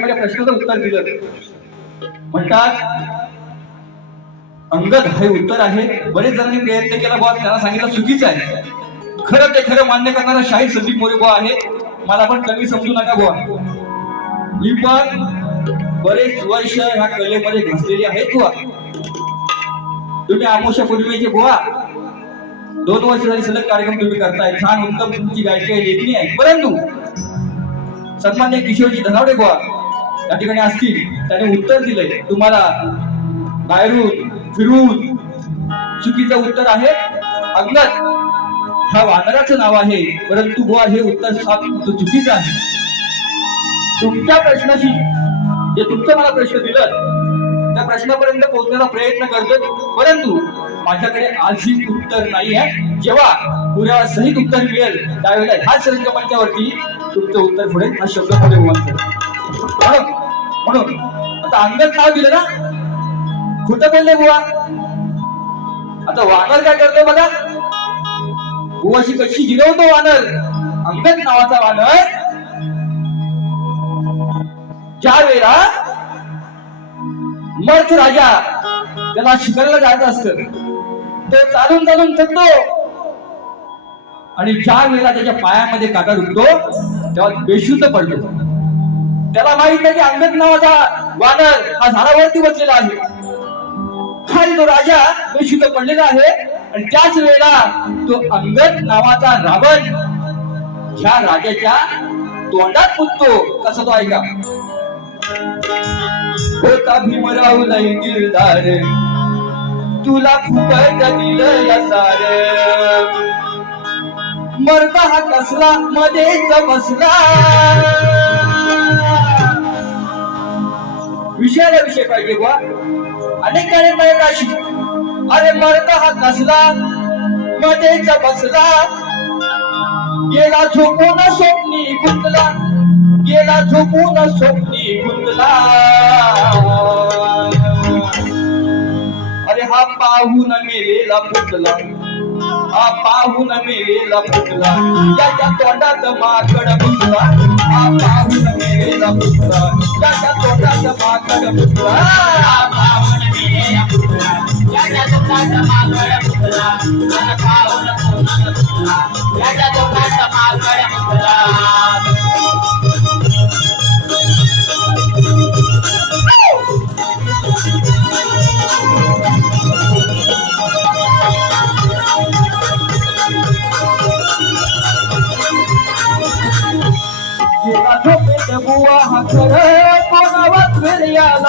माझ्या प्रश्नाचं उत्तर दिलं. म्हणतात अंगद हे उत्तर आहे. बरेच जणांनी प्रयत्न केला बुवा त्यांना सांगितलं चुकीचं आहे. खरं ते खरं मान्य करणारा शाहीर संदीप मोरे बुवा आहे. मला पण कमी समजू नका बुवा. मी पण बरेच वर्ष ह्या कलेमध्ये घासलेली आहेत बुवा. तुम्ही आमोशा पौर्णिमेचे बुवा. दोन वर्ष झाली सलग कार्यक्रम तुम्ही करताय. छान उत्तम तुमची गायकी आहे लेखणी आहे. परंतु सन्मान्य किशोरजी धनावडे बुवा या ठिकाणी असतील. त्याने उत्तर दिलंय. तुम्हाला बाहेरून फिरून चुकीचं उत्तर आहे. अंगत हा वानराचं नाव आहे. परंतु बुवा हे उत्तर चुकीचं आहे. तुमच्या प्रश्नाशी जे तुमचं मला प्रश्न दिलं प्रश्नापर्यंत पोहोचण्याचा प्रयत्न करतो परंतु माझ्याकडे आजही उत्तर नाही आहे जेव्हा पुऱ्या सहित उत्तर मिळेल त्यावेळेला ह्याच रंगमंचावरती तुमचं उत्तर पुढे हा शब्द पुढे म्हणून म्हणून आता अंगत नाव दिलं ना? खोटं बोलले बुवा. आता वानर काय करतो बघा? बुवाशी कशी गिरवतो वानर? अंगत नावाचा वानर. ज्या वेळेला मर्थ राजा. त्याला शिकायला जायचं असत तो चालून चालून थकतो. आणि ज्या वेळेला त्याच्या पायामध्ये काटा रुकतो तेव्हा बेशुद्ध पडतो. त्याला माहीत नाही की अंगद नावाचा वानर हा झाडावरती बसलेला आहे. खाली तो राजा बेशुद्ध पडलेला आहे. आणि त्याच वेळेला तो अंगद नावाचा रावण ह्या राजाच्या तोंडात मुततो कसा तो ऐका? होता भीमराव नाही दिलदार तुला फुकट दिलं या सार मरता हा कसला मध्येच बसला. विषयाला विषय पाहिजे बा अनेक गाणे पाहिजे अशी. अरे मर्द हा कसला मध्येच बसला. गेला झोपून स्वप्नी गुंतला. गेला झोपून स्वप्नी गुंतला. पाहून मेलेला पुतला. हा पाहून मेलेला पुतला. याच्या तोंडात माकड पुतला. हा पाहून मेलेला पुतला. याच्या तोंडात माकड पुतला. हा पाहून मेलेला पुतला. याच्या तोंडात माकड पुतला. हा पाहून मेलेला पुतला. याच्या तोंडात माकड पुतला.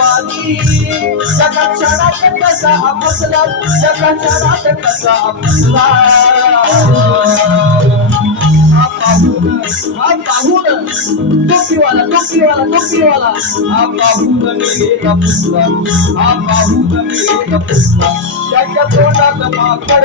अंगदवादी जगा क्षणात कसा आपसला जगा क्षणात कसा आपसला हा पाहून हा पाहून टोपीवाला टोपीवाला टोपीवाला. हा पाहून मेलेला पुसला हा पाहून मेलेला पुसला त्याच्या तोंडात माकड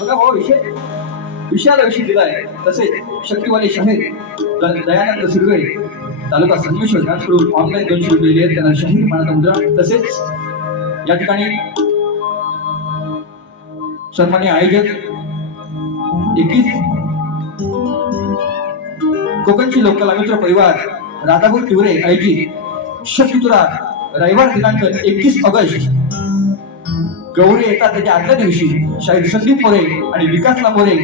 बघा भाऊ विषय विषयाला विषय दिलाय तसेच शक्तिवाली शाहीर दयानंद सुर्वे तालुका संगमेश्वर यांच्याकडून ऑनलाईन दोन रुपये दिले आहेत. त्यांना शहीर मानता मुद्रा तसेच या ठिकाणी सन्मान्य आयोजक एकवीस कोकणची लोककला मित्र परिवार राधापूर तिवरे आयोजित शक्तितुरा रविवार दिनांक एकतीस ऑगस्ट गौरी येतात त्याच्या आदल्या दिवशी शाहीर संदीप मोरे आणि विकास मोरे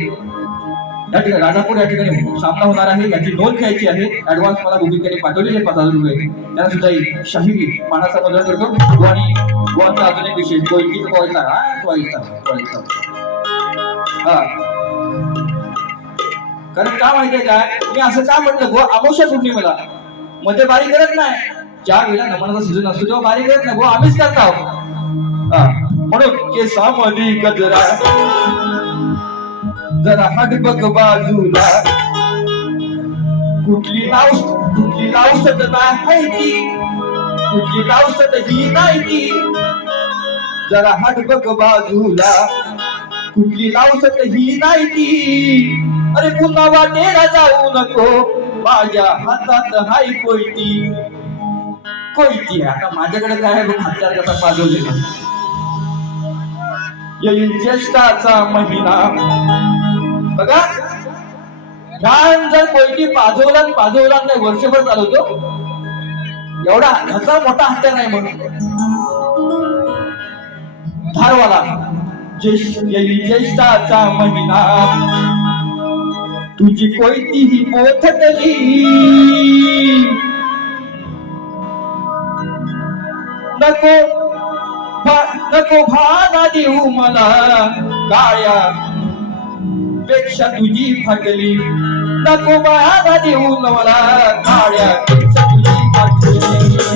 या ठिकाणी राजापूर या ठिकाणी सामना होणार आहे याची नोंद घ्यायची आहे ऍडव्हान्स मला भूमिकेने पाठवलेले पाच हजार रुपये त्यांना सुद्धा ही शाहिरी मानाचा बदल करतो आणि गोवाचा अजून एक विशेष तो गीत पोहायचा हा पोहायचा पोहायचा हा कारण का माहितीये काय मी असं का म्हटलं गो अमोशा सुटली मला मध्ये बारी करत नाही ज्या वेळेला नमनाचा सीझन असतो तेव्हा बारीक येत नाही. गो आम्हीच करत आहोत. हा म्हणून केसामध्ये गजरा. जरा हट बघ बाजूला. कुठली लावस कुठली नाव नाही ती कुठली नाव ही नाही ती जरा हट बघ बाजूला. कुठली नाव ही नाही ती अरे पुन्हा वाटेला जाऊ नको. माझ्या हातात हाय कोयती. कोयती आता माझ्याकडे काय आहे हत्यार कसा पाजवलेला येईल ज्येष्ठाचा महिना. बघा. ह्यान जर कोयती पाजवला पाजवला नाही वर्षभर चालवतो. एवढा ह्याचा मोठा हत्या नाही म्हणून. धारवाला. येईल ज्येष्ठाचा महिना. तुझी कोयती ही मोठटली नको नको भागा देऊ मला. काळ्या पेक्षा तुझी फाटली. नको भागा देऊ मला. काळ्या पेक्षा तुझी फाटली.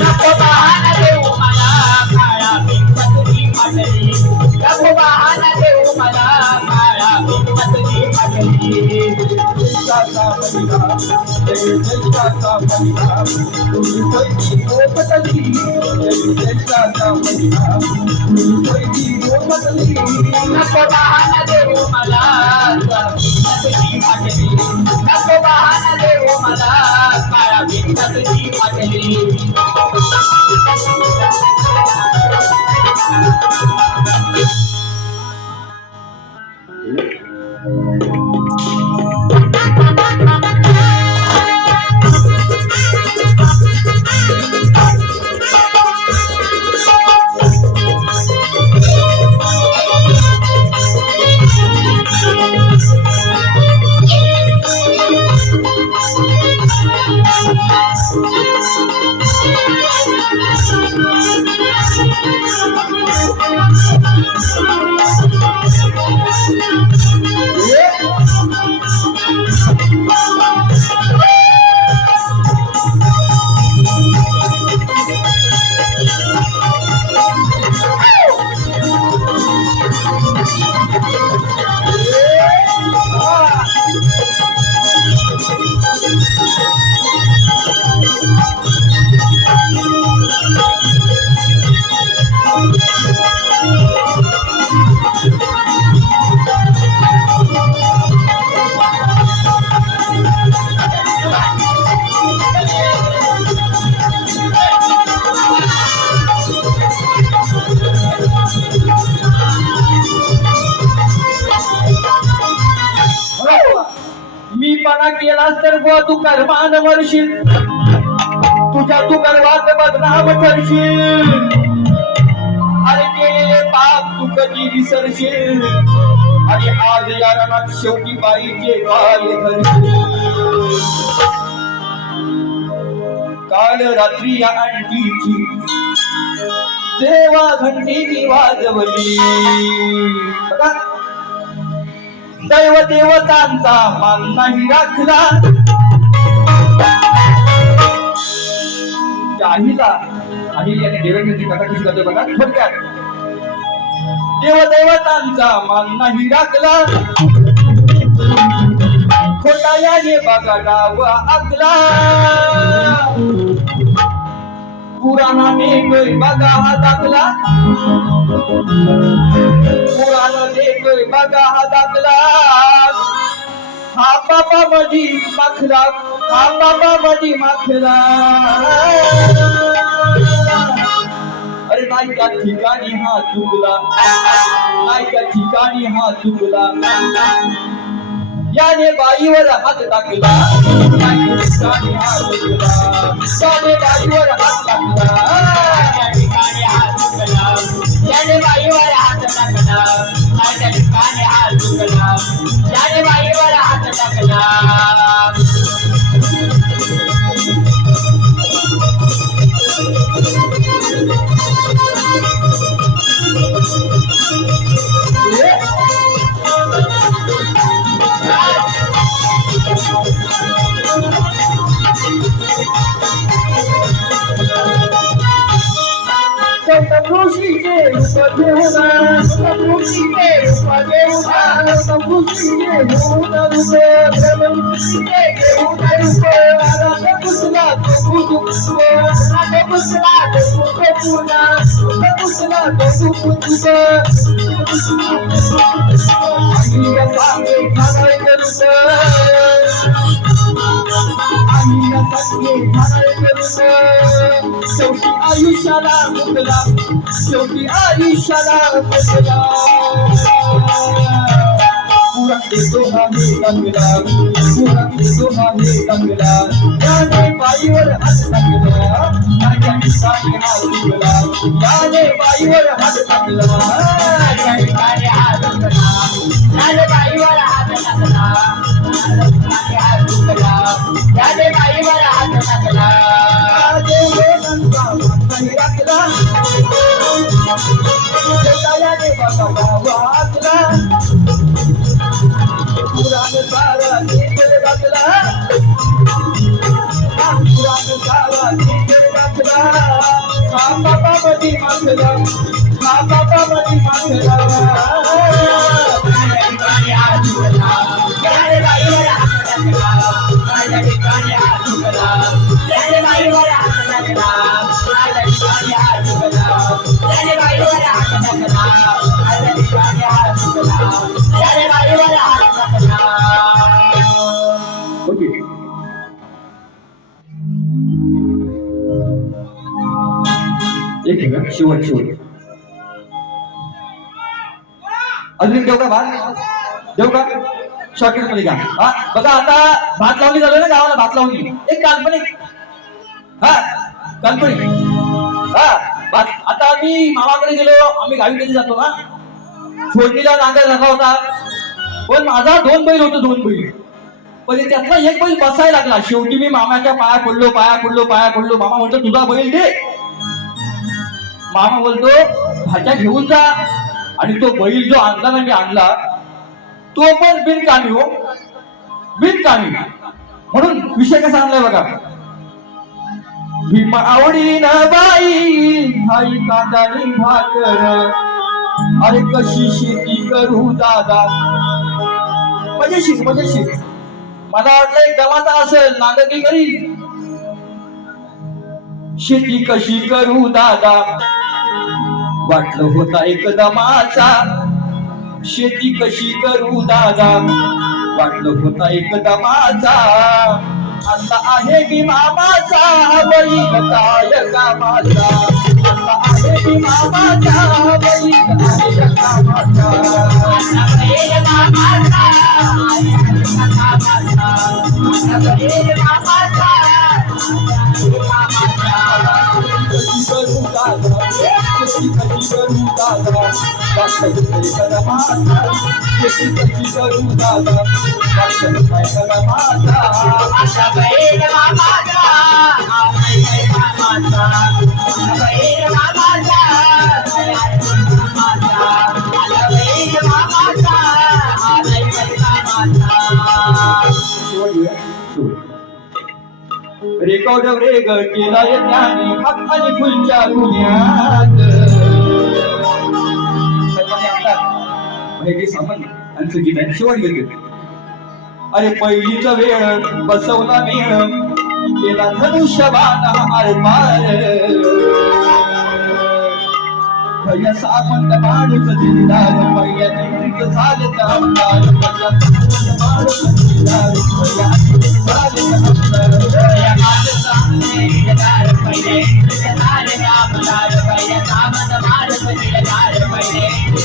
नको भागा देऊ मला. काळ्या पेक्षा तुझी फाटली. नको भागा देऊ मला. काळ्या पेक्षा तुझी फाटली देशाचा महिना देशाचा महिना तुझी कोयती मोठटली देशाचा महिना तुझी कोयती मोठटली नको बहाना देऊ मला काळा भिंत तुझी फाटली नको बहाना देऊ मला काळा भिंत तुझी फाटली मी पणा केलास तर बुवा तू कर्मान वर्षी तुझ्या तू गर्वात बदनाम करशील आणि केलेले पाप तू कधी विसरशील. आणि आज या रणात शेवटी बाईचे पाय धरशील. काल रात्री या अंडीची जेव्हा घंटी मी वाजवली. दैव देवतांचा मान नाही राखला. त्याहीला आणि याने देवेंद्रची कथा कशी करतो बघा थोडक्यात. देवदेवतांचा मान नाही राखला. खोटा याने बघा डाव आखला. पुराणाने गय बघा हा दाखला. पुराणाने देतोय बघा हा दाखला. बाबा मधी माखला हा बाबा मधी माखला अरे नाही त्या ठिकाणी हा चुकला. नाही त्या ठिकाणी हा चुकला. याने बाईवर हात टाकला. याने ठिकाणी हात टाकला. याने बाईवर हात टाकला. त्या बाईवर हात टाकला. consciência dessa, essa consciência dessa, essa consciência muda do céu, essa consciência muda do céu, até você lá, tudo do céu, até você lá, शेवटी आयुष्याला मुकला पुरा देतो आम्ही रंगला पुरा देतो आम्ही रंगला याने बाईवर हात टाकला माझ्या ठिकाणी हात टाकला याने बाईवर हात टाकला त्या ठिकाणी हात चुकला ज्याने बाईवर हात टाकला त्या ठिकाणी हात चुकला ज्याने बाईवर हात टाकला. राजे वेदांचा मागणी राखला. जगायाने बघा वाचला पुराण मागला हा बाबा मधी मागला त्या ठिकाणी शेवट शेवट अजून देऊ का भात देऊ का शॉर्टकटमध्ये का हा बघा आता भात लावणी झालं ना गावाला भात लावणी एक काल्पनिक. हा काल्पनिक. हा भात. आता आम्ही मामाकडे गेलो आम्ही गावी कधी जातो ना? फोडणीला नांगर झाला होता. पण माझा दोन बैल होतो दोन बैल. पण त्यातला एक बैल बसायला लागला. शेवटी मी मामाच्या पाया पडलो पाया पडलो पाया पडलो. मामा म्हणतो तुझा बैल दे. मामा बोलतो भाज्या घेऊन जा. आणि तो बैल जो आणला ना मी आणला तो पण बिनकामी हो. बिनकामी. म्हणून विषय कसा आणलाय बघा. भीमा आवडीन बाई हाई कांदानी भाकर. अरे कशी शेती करू दादा. मजेशीर मजेशीर. मला वाटलं एक जमाता असेल नांदकी करी शेती कशी करू दादा? वाटलं होता एकदमाचा शेती कशी करू दादा? वाटलं होता एकदमाचा आता आहे की मामाचा बैल काय कामाचा आता आहे की मामाचा बैल काय कामाचा कशी रेकॉर्ड रेग केला त्याने हक्काने फुलच्या गुन्ह्यात. महेश सामंत यांचं गीत आहे शेवट घेत अरे पहिलीच वेळ बसवला मेळ केला धनुष्यबाण आर सावंत माणूस दिलदार भैया निवृत्त झाले आमदार माणूस दिलदार निवृत्त झाले आमदार झाले माणूस दिलदार झाले